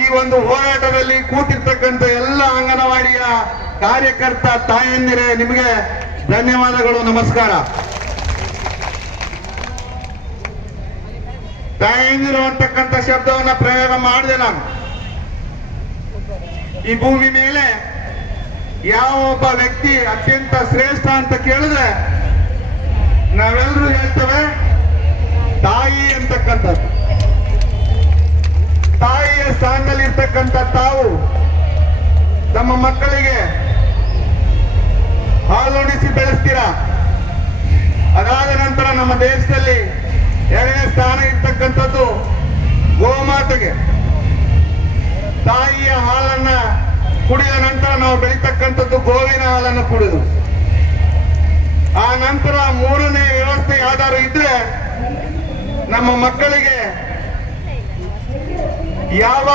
ಈ ಒಂದು ಹೋರಾಟದಲ್ಲಿ ಕೂತಿರ್ತಕ್ಕಂಥ ಎಲ್ಲ ಅಂಗನವಾಡಿಯ ಕಾರ್ಯಕರ್ತ ತಾಯಂದಿರೇ, ನಿಮಗೆ ಧನ್ಯವಾದಗಳು, ನಮಸ್ಕಾರ. ತಾಯಂದಿರು ಅಂತಕ್ಕಂಥ ಶಬ್ದವನ್ನ ಪ್ರಯೋಗ ಮಾಡಿದೆ ನಾನು. ಈ ಭೂಮಿ ಮೇಲೆ ಯಾವ ಒಬ್ಬ ವ್ಯಕ್ತಿ ಅತ್ಯಂತ ಶ್ರೇಷ್ಠ ಅಂತ ಕೇಳಿದ್ರೆ ನಾವೆಲ್ಲರೂ ಹೇಳ್ತೇವೆ ತಾಯಿ ಅಂತಕ್ಕಂಥದ್ದು. ತಾಯಿಯ ಸ್ಥಾನದಲ್ಲಿ ಇರ್ತಕ್ಕಂಥ ತಾವು ತಮ್ಮ ಮಕ್ಕಳಿಗೆ ಹಾಲುಣಿಸಿ ಬೆಳೆಸ್ತೀರಾ. ಅದಾದ ನಂತರ ನಮ್ಮ ದೇಶದಲ್ಲಿ ಎರಡನೇ ಸ್ಥಾನ ಇರ್ತಕ್ಕಂಥದ್ದು ಗೋಮಾತೆಗೆ. ತಾಯಿಯ ಹಾಲನ್ನ ಕುಡಿದ ನಂತರ ನಾವು ಬೆಳೀತಕ್ಕಂಥದ್ದು ಗೋವಿನ ಹಾಲನ್ನು ಕುಡಿದು, ಆ ನಂತರ ಮೂರನೇ ವ್ಯವಸ್ಥೆ ಯಾವ್ದಾದ್ರು ಇದ್ರೆ ನಮ್ಮ ಮಕ್ಕಳಿಗೆ ಯಾವ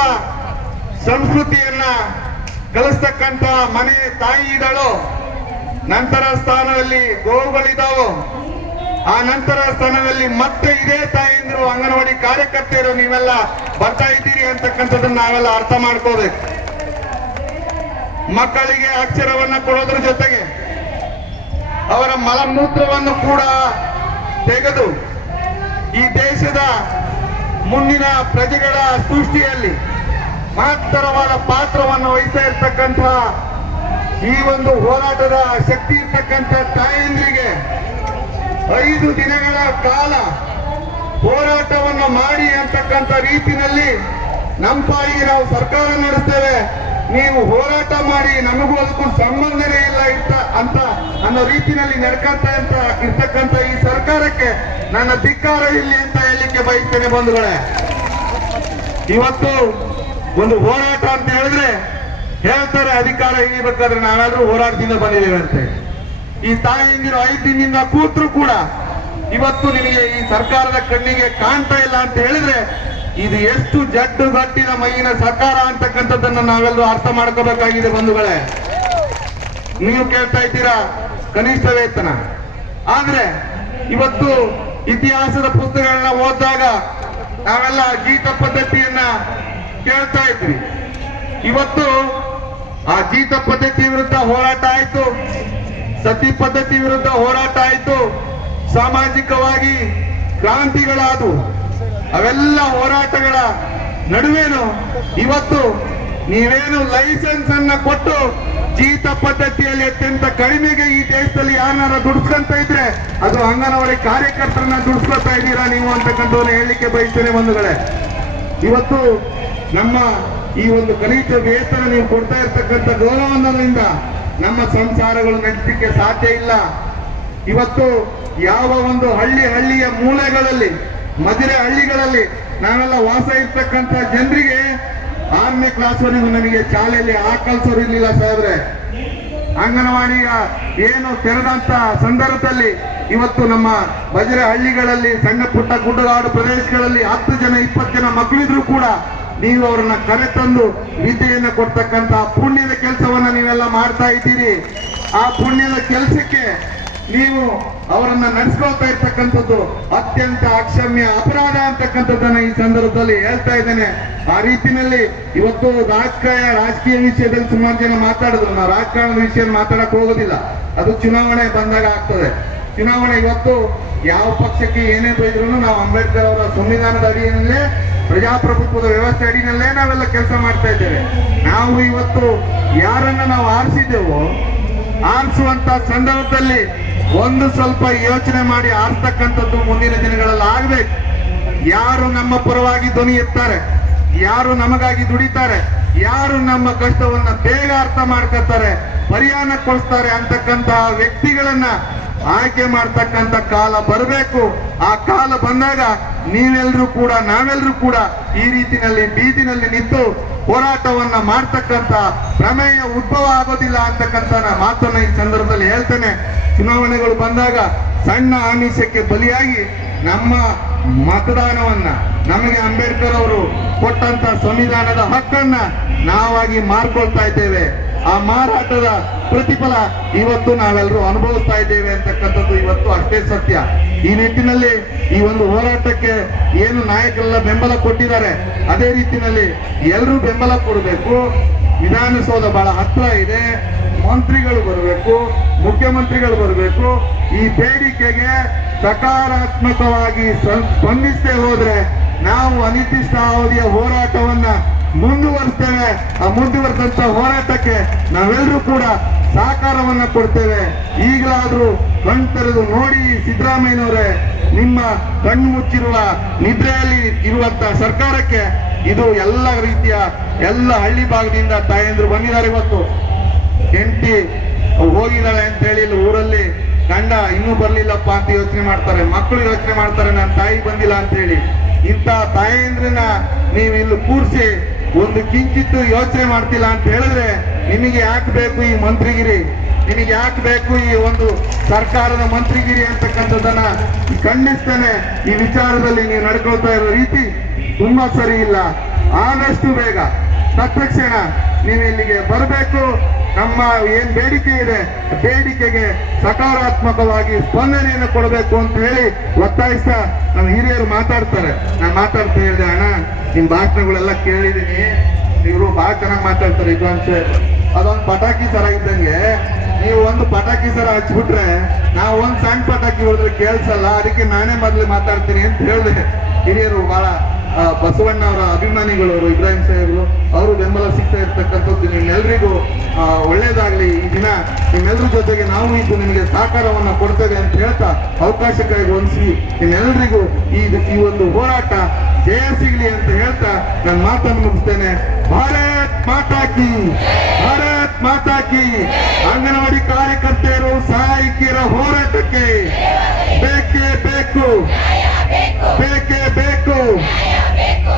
ಸಂಸ್ಕೃತಿಯನ್ನ ಕಲಿಸ್ತಕ್ಕಂಥ ಮನೆ ತಾಯಿ ಇದ್ದಾಳೋ, ನಂತರ ಸ್ಥಾನದಲ್ಲಿ ಗೋವುಗಳಿದಾವೋ, ಆ ನಂತರ ಸ್ಥಾನದಲ್ಲಿ ಮತ್ತೆ ಇದೇ ತಾಯಿಯಂದ್ರು ಅಂಗನವಾಡಿ ಕಾರ್ಯಕರ್ತೆಯರು ನೀವೆಲ್ಲ ಬರ್ತಾ ಇದ್ದೀರಿ ಅಂತಕ್ಕಂಥದ್ದನ್ನ ನಾವೆಲ್ಲ ಅರ್ಥ ಮಾಡ್ಕೋಬೇಕು. ಮಕ್ಕಳಿಗೆ ಅಕ್ಷರವನ್ನ ಕೊಡೋದ್ರ ಜೊತೆಗೆ ಅವರ ಮಲಮೂತ್ರವನ್ನು ಕೂಡ ತೆಗೆದು ಈ ದೇಶದ ಮುಂದಿನ ಪ್ರಜೆಗಳ ಸೃಷ್ಟಿಯಲ್ಲಿ ಮಹತ್ತರವಾದ ಪಾತ್ರವನ್ನು ವಹಿಸ್ತಾ ಇರ್ತಕ್ಕಂತಹ ಈ ಒಂದು ಹೋರಾಟದ ಶಕ್ತಿ ಇರ್ತಕ್ಕಂಥ ತಾಯಂದ್ರಿಗೆ 5 ದಿನಗಳ ಕಾಲ ಹೋರಾಟವನ್ನು ಮಾಡಿ ಅಂತಕ್ಕಂಥ ರೀತಿಯಲ್ಲಿ ನಮ್ಮ ಪಾಲಿಗೆ ನಾವು ಸರ್ಕಾರ ನಡೆಸ್ತೇವೆ, ನೀವು ಹೋರಾಟ ಮಾಡಿ, ನಮಗೂ ಅದಕ್ಕೂ ಸಂಬಂಧನೇ ಇಲ್ಲ ಅಂತ ಅನ್ನೋ ರೀತಿಯಲ್ಲಿ ನಡ್ಕಂತ ಇರ್ತಕ್ಕಂಥ ಈ ಸರ್ಕಾರಕ್ಕೆ ನನ್ನ ಧಿಕ್ಕಾರ ಇಲ್ಲಿ ಅಂತ ಹೇಳಲಿಕ್ಕೆ ಬಯಸ್ತೇನೆ. ಬಂಧುಗಳೇ, ಇವತ್ತು ಒಂದು ಹೋರಾಟ ಅಂತ ಹೇಳಿದ್ರೆ ಹೇಳ್ತಾರೆ ಅಧಿಕಾರ ಹಿಡಿಬೇಕಾದ್ರೆ ನಾವೆಲ್ಲರೂ ಹೋರಾಟದಿಂದ ಬಂದಿದ್ದೇವೆ ಅಂತ. ಈ ತಾಯಿಯಂದಿರು 5 ದಿನದಿಂದ ಕೂತ್ರು ಕೂಡ ಇವತ್ತು ನಿಮಗೆ ಈ ಸರ್ಕಾರದ ಕಣ್ಣಿಗೆ ಕಾಣ್ತಾ ಇಲ್ಲ ಅಂತ ಹೇಳಿದ್ರೆ ಇದು ಎಷ್ಟು ಜಡ್ಡುಗಟ್ಟಿನ ಮೈಯಿನ ಸರ್ಕಾರ ಅಂತಕ್ಕಂಥದ್ದನ್ನ ನಾವೆಲ್ಲರೂ ಅರ್ಥ ಮಾಡ್ಕೋಬೇಕಾಗಿದೆ. ಬಂಧುಗಳೇ, ನೀವು ಕೇಳ್ತಾ ಇದ್ದೀರಾ ಕನಿಷ್ಠ ವೇತನ, ಆದ್ರೆ ಇವತ್ತು ಇತಿಹಾಸದ ಪುಸ್ತಕಗಳನ್ನ ಓದಿದಾಗ ನಾವೆಲ್ಲ ಜೀತ ಪದ್ಧತಿಯನ್ನ ಕೇಳ್ತಾ ಇದ್ವಿ. ಇವತ್ತು ಆ ಜೀತ ಪದ್ಧತಿ ವಿರುದ್ಧ ಹೋರಾಟ ಆಯ್ತು, ಸತಿ ಪದ್ಧತಿ ವಿರುದ್ಧ ಹೋರಾಟ ಆಯ್ತು, ಸಾಮಾಜಿಕವಾಗಿ ಕ್ರಾಂತಿಗಳಾದವು. ಅವೆಲ್ಲ ಹೋರಾಟಗಳ ನಡುವೇನು ಇವತ್ತು ನೀವೇನು ಲೈಸೆನ್ಸ್ ಅನ್ನ ಕೊಟ್ಟು ಜೀತ ಪದ್ಧತಿಯಲ್ಲಿ ಅತ್ಯಂತ ಕಡಿಮೆಗೆ ಈ ದೇಶದಲ್ಲಿ ಯಾರನ್ನಾರ ದುಡಿಸ್ಕೊಂತ ಇದ್ರೆ ಅದು ಅಂಗನವಾಡಿ ಕಾರ್ಯಕರ್ತರನ್ನ ದುಡಿಸ್ಕೊತಾ ಇದ್ದೀರಾ ನೀವು ಅಂತಕ್ಕಂಥವ್ರನ್ನ ಹೇಳಲಿಕ್ಕೆ ಬಯಸ್ತೇನೆ. ಬಂಧುಗಳೇ, ಇವತ್ತು ನಮ್ಮ ಈ ಒಂದು ಕನಿಷ್ಠ ವೇತನ ನೀವು ಕೊಡ್ತಾ ಇರ್ತಕ್ಕಂಥ ಗೌರವದಿಂದ ನಮ್ಮ ಸಂಸಾರಗಳು ನಡೆಸಲಿಕ್ಕೆ ಸಾಧ್ಯ ಇಲ್ಲ. ಇವತ್ತು ಯಾವ ಒಂದು ಹಳ್ಳಿಯ ಮೂಲೆಗಳಲ್ಲಿ, ಮದುವೆ ಹಳ್ಳಿಗಳಲ್ಲಿ ನಾವೆಲ್ಲ ವಾಸ ಇರ್ತಕ್ಕಂಥ ಜನರಿಗೆ 6ನೇ ಕ್ಲಾಸ್ವರೆಗೂ ನಮಗೆ ಶಾಲೆಯಲ್ಲಿ ಕಲ್ಸೋರು ಇರ್ಲಿಲ್ಲ ಸಾಹೇಬ್ರೆ. ಅಂಗನವಾಡಿಯ ಏನು ತೆರೆದಂತ ಸಂದರ್ಭದಲ್ಲಿ ಇವತ್ತು ನಮ್ಮ ಬಜರೆ ಹಳ್ಳಿಗಳಲ್ಲಿ, ಸಣ್ಣ ಪುಟ್ಟ ಗುಡ್ಡಗಾಡು ಪ್ರದೇಶಗಳಲ್ಲಿ 10 ಜನ 20 ಜನ ಮಕ್ಕಳಿದ್ರು ಕೂಡ ನೀವು ಅವ್ರನ್ನ ಕರೆತಂದು ವಿದ್ಯೆಯನ್ನು ಕೊಡ್ತಕ್ಕಂಥ ಪುಣ್ಯದ ಕೆಲಸವನ್ನ ನೀವೆಲ್ಲ ಮಾಡ್ತಾ ಇದ್ದೀರಿ. ಆ ಪುಣ್ಯದ ಕೆಲಸಕ್ಕೆ ನೀವು ಅವರನ್ನ ನಡೆಸ್ಕೊಳ್ತಾ ಇರ್ತಕ್ಕಂಥದ್ದು ಅತ್ಯಂತ ಅಕ್ಷಮ್ಯ ಅಪರಾಧ ಅಂತಕ್ಕಂಥದ್ದನ್ನ ಈ ಸಂದರ್ಭದಲ್ಲಿ ಹೇಳ್ತಾ ಇದ್ದೇನೆ. ಆ ರೀತಿಯಲ್ಲಿ ಇವತ್ತು ರಾಜಕೀಯ ವಿಷಯದಲ್ಲಿ ಸುಮಾರು ಜನ ಮಾತಾಡಿದ್ರು. ನಾವು ರಾಜಕಾರಣದ ವಿಷಯ ಮಾತಾಡಕ್ ಹೋಗೋದಿಲ್ಲ, ಅದು ಚುನಾವಣೆ ಬಂದಾಗ ಆಗ್ತದೆ. ಚುನಾವಣೆ ಇವತ್ತು ಯಾವ ಪಕ್ಷಕ್ಕೆ ಏನೇ ಬೈದ್ರು ನಾವು ಅಂಬೇಡ್ಕರ್ ಅವರ ಸಂವಿಧಾನದ ಅಡಿಯಲ್ಲೇ, ಪ್ರಜಾಪ್ರಭುತ್ವದ ವ್ಯವಸ್ಥೆ ಅಡಿನಲ್ಲೇ ನಾವೆಲ್ಲ ಕೆಲಸ ಮಾಡ್ತಾ ಇದ್ದೇವೆ. ನಾವು ಇವತ್ತು ಯಾರನ್ನ ನಾವು ಆರಿಸಿದ್ದೇವೋ ಆರಿಸುವಂತ ಸಂದರ್ಭದಲ್ಲಿ ಒಂದು ಸ್ವಲ್ಪ ಯೋಚನೆ ಮಾಡಿ ಆರಿಸ್ತಕ್ಕಂಥದ್ದು ಮುಂದಿನ ದಿನಗಳಲ್ಲಿ ಆಗ್ಬೇಕು. ಯಾರು ನಮ್ಮ ಪರವಾಗಿ ಧ್ವನಿ ಎತ್ತಾರೆ, ಯಾರು ನಮಗಾಗಿ ದುಡಿತಾರೆ, ಯಾರು ನಮ್ಮ ಕಷ್ಟವನ್ನ ಬೇಗ ಅರ್ಥ ಮಾಡ್ಕೊತಾರೆ, ಪರಿಹಾರ ಕೊಡಿಸ್ತಾರೆ ಅಂತಕ್ಕಂತಹ ವ್ಯಕ್ತಿಗಳನ್ನ ಆಯ್ಕೆ ಮಾಡ್ತಕ್ಕಂಥ ಕಾಲ ಬರಬೇಕು. ಆ ಕಾಲ ಬಂದಾಗ ನೀವೆಲ್ಲರೂ ಕೂಡ ನಾವೆಲ್ಲರೂ ಕೂಡ ಈ ರೀತಿಯಲ್ಲಿ ಬೀದಿನಲ್ಲಿ ನಿಂತು ಹೋರಾಟವನ್ನ ಮಾಡ್ತಕ್ಕಂಥ ಪ್ರಮೇಯ ಉದ್ಭವ ಆಗೋದಿಲ್ಲ ಅಂತಕ್ಕಂಥ ಮಾತನ್ನ ಈ ಸಂದರ್ಭದಲ್ಲಿ ಹೇಳ್ತೇನೆ. ಚುನಾವಣೆಗಳು ಬಂದಾಗ ಸಣ್ಣ ಆಮಿಷಕ್ಕೆ ಬಲಿಯಾಗಿ ನಮ್ಮ ಮತದಾನವನ್ನ, ನಮಗೆ ಅಂಬೇಡ್ಕರ್ ಅವರು ಕೊಟ್ಟಂತ ಸಂವಿಧಾನದ ಹಕ್ಕನ್ನ ನಾವಾಗಿ ಮಾರ್ಕೊಳ್ತಾ ಇದ್ದೇವೆ. ಆ ಮಾರಾಟದ ಪ್ರತಿಫಲ ಇವತ್ತು ನಾವೆಲ್ಲರೂ ಅನುಭವಿಸ್ತಾ ಇದ್ದೇವೆ ಅಂತಕ್ಕಂಥದ್ದು ಇವತ್ತು ಅಷ್ಟೇ ಸತ್ಯ. ಈ ನಿಟ್ಟಿನಲ್ಲಿ ಈ ಒಂದು ಹೋರಾಟಕ್ಕೆ ಏನು ನಾಯಕರೆಲ್ಲ ಬೆಂಬಲ ಕೊಟ್ಟಿದ್ದಾರೆ, ಅದೇ ರೀತಿಯಲ್ಲಿ ಎಲ್ಲರೂ ಬೆಂಬಲ ಕೊಡಬೇಕು. ವಿಧಾನಸೌಧ ಬಹಳ ಹತ್ರ ಇದೆ, ಮಂತ್ರಿಗಳು ಬರಬೇಕು, ಮುಖ್ಯಮಂತ್ರಿಗಳು ಬರಬೇಕು. ಈ ಬೇಡಿಕೆಗೆ ಸಕಾರಾತ್ಮಕವಾಗಿ ಸ್ಪಂದಿಸದೆ ಹೋದ್ರೆ ನಾವು ಅನಿರ್ದಿಷ್ಟಾವಧಿಯ ಹೋರಾಟವನ್ನ ಮುಂದುವರಿಸ್ತೇವೆ. ಆ ಮುಂದುವರೆದಂತ ಹೋರಾಟಕ್ಕೆ ನಾವೆಲ್ಲರೂ ಕೂಡ ಸಹಕಾರವನ್ನ ಕೊಡ್ತೇವೆ. ಈಗಲಾದ್ರೂ ಕಣ್ತೆರೆದು ನೋಡಿ ಸಿದ್ದರಾಮಯ್ಯನವರೇ, ನಿಮ್ಮ ಕಣ್ಣು ಮುಚ್ಚಿರುವ ನಿದ್ರೆಯಲ್ಲಿ ಇರುವಂತ ಸರ್ಕಾರಕ್ಕೆ ಇದು ಎಲ್ಲ ರೀತಿಯ ಎಲ್ಲ ಹಳ್ಳಿ ಭಾಗದಿಂದ ತಾಯಂದ್ರು ಬಂದಿದ್ದಾರೆ. ಇವತ್ತು ಹೆಂಡತಿ ಹೋಗಿದ್ದಾಳೆ ಅಂತ ಹೇಳಿ ಇಲ್ಲಿ ಊರಲ್ಲಿ ಗಂಡ ಇನ್ನೂ ಬರ್ಲಿಲ್ಲಪ್ಪ ಅಂತ ಯೋಚನೆ ಮಾಡ್ತಾರೆ, ಮಕ್ಕಳು ಯೋಚನೆ ಮಾಡ್ತಾರೆ ನನ್ನ ತಾಯಿ ಬಂದಿಲ್ಲ ಅಂತ ಹೇಳಿ. ಇಂಥ ತಾಯಂದ್ರನ್ನ ನೀವು ಇಲ್ಲಿ ಕೂರಿಸಿ ಒಂದು ಕಿಂಚಿತ್ತು ಯೋಚನೆ ಮಾಡ್ತಿಲ್ಲ ಅಂತ ಹೇಳಿದ್ರೆ ನಿಮಗೆ ಯಾಕೆ ಬೇಕು ಈ ಮಂತ್ರಿಗಿರಿ, ನಿಮಗೆ ಯಾಕೆ ಬೇಕು ಈ ಒಂದು ಸರ್ಕಾರದ ಮಂತ್ರಿಗಿರಿ ಅಂತಕ್ಕಂಥದ್ದನ್ನ ಖಂಡಿಸ್ತೇನೆ. ಈ ವಿಚಾರದಲ್ಲಿ ನೀವು ನಡ್ಕೊಳ್ತಾ ಇರೋ ರೀತಿ ತುಂಬಾ ಸರಿ ಇಲ್ಲ. ಆದಷ್ಟು ಬೇಗ ತತ್ಕ್ಷಣ ನೀವು ಇಲ್ಲಿಗೆ ಬರಬೇಕು. ನಮ್ಮ ಏನ್ ಬೇಡಿಕೆ ಇದೆ, ಬೇಡಿಕೆಗೆ ಸಕಾರಾತ್ಮಕವಾಗಿ ಸ್ಪಂದನೆಯನ್ನು ಕೊಡಬೇಕು ಅಂತ ಹೇಳಿ ಒತ್ತಾಯಿಸ್ತಾ ನಮ್ಮ ಹಿರಿಯರು ಮಾತಾಡ್ತಾರೆ. ನಾನು ಮಾತಾಡ್ತಾ ಹೇಳಿದೆ, ಅಣ್ಣ ನಿಮ್ ಭಾಷಣಗಳೆಲ್ಲ ಕೇಳಿದೀನಿ, ಇವರು ಬಹಳ ಚೆನ್ನಾಗಿ ಮಾತಾಡ್ತಾರೆ. ವಿದ್ವಾಂಸ ಅದೊಂದು ಪಟಾಕಿ ಸರ ಇದ್ದಂಗೆ, ನೀವು ಒಂದು ಪಟಾಕಿ ಸರ ಹಚ್ಬಿಟ್ರೆ ನಾವು ಒಂದ್ ಸಣ್ಣ ಪಟಾಕಿ ಹೊಡೆದ್ರೆ ಕೇಳಿಸಲ್ಲ, ಅದಕ್ಕೆ ನಾನೇ ಮೊದಲು ಮಾತಾಡ್ತೀನಿ ಅಂತ ಹೇಳಿದೆ. ಹಿರಿಯರು ಬಹಳ ಬಸವಣ್ಣ ಅವರ ಅಭಿಮಾನಿಗಳು, ಅವರು ಇಬ್ರಾಹಿಂ ಸಾಹೇಬ್ರು, ಅವರು ಬೆಂಬಲ ಸಿಗ್ತಾ ಇರ್ತಕ್ಕಂಥದ್ದು ನಿಮ್ಮೆಲ್ರಿಗೂ ಒಳ್ಳೇದಾಗ್ಲಿ. ಈ ದಿನ ನಿಮ್ಮೆಲ್ಲರ ಜೊತೆಗೆ ನಾವು ಇದು ನಿಮಗೆ ಸಹಕಾರವನ್ನ ಕೊಡ್ತೇವೆ ಅಂತ ಹೇಳ್ತಾ ಅವಕಾಶಕ್ಕಾಗಿ ಹೊಂದಿಸಿ ನಿಮ್ಮೆಲ್ಲರಿಗೂ ಈ ಒಂದು ಹೋರಾಟ ಜಯ ಸಿಗ್ಲಿ ಅಂತ ಹೇಳ್ತಾ ನಾನು ಮಾತನ್ನು ಮುಗಿಸ್ತೇನೆ. ಭಾರತ್ ಮಾತಾ ಕಿ, ಭಾರತ್ ಮಾತಾ ಕಿ. ಅಂಗನವಾಡಿ ಕಾರ್ಯಕರ್ತೆಯರು ಸಹಾಯಕಿಯರ ಹೋರಾಟಕ್ಕೆ ಬೇಕೇ ಬೇಕು, ಬೇಕೇ ಬೇಕು,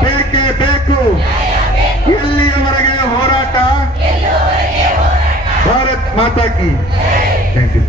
ಬೇಕೇ ಬೇಕು. ಎಲ್ಲಿಯವರೆಗೆ ಹೋರಾಟ? ಭಾರತ್ ಮಾತಾ ಕಿ. Thank you.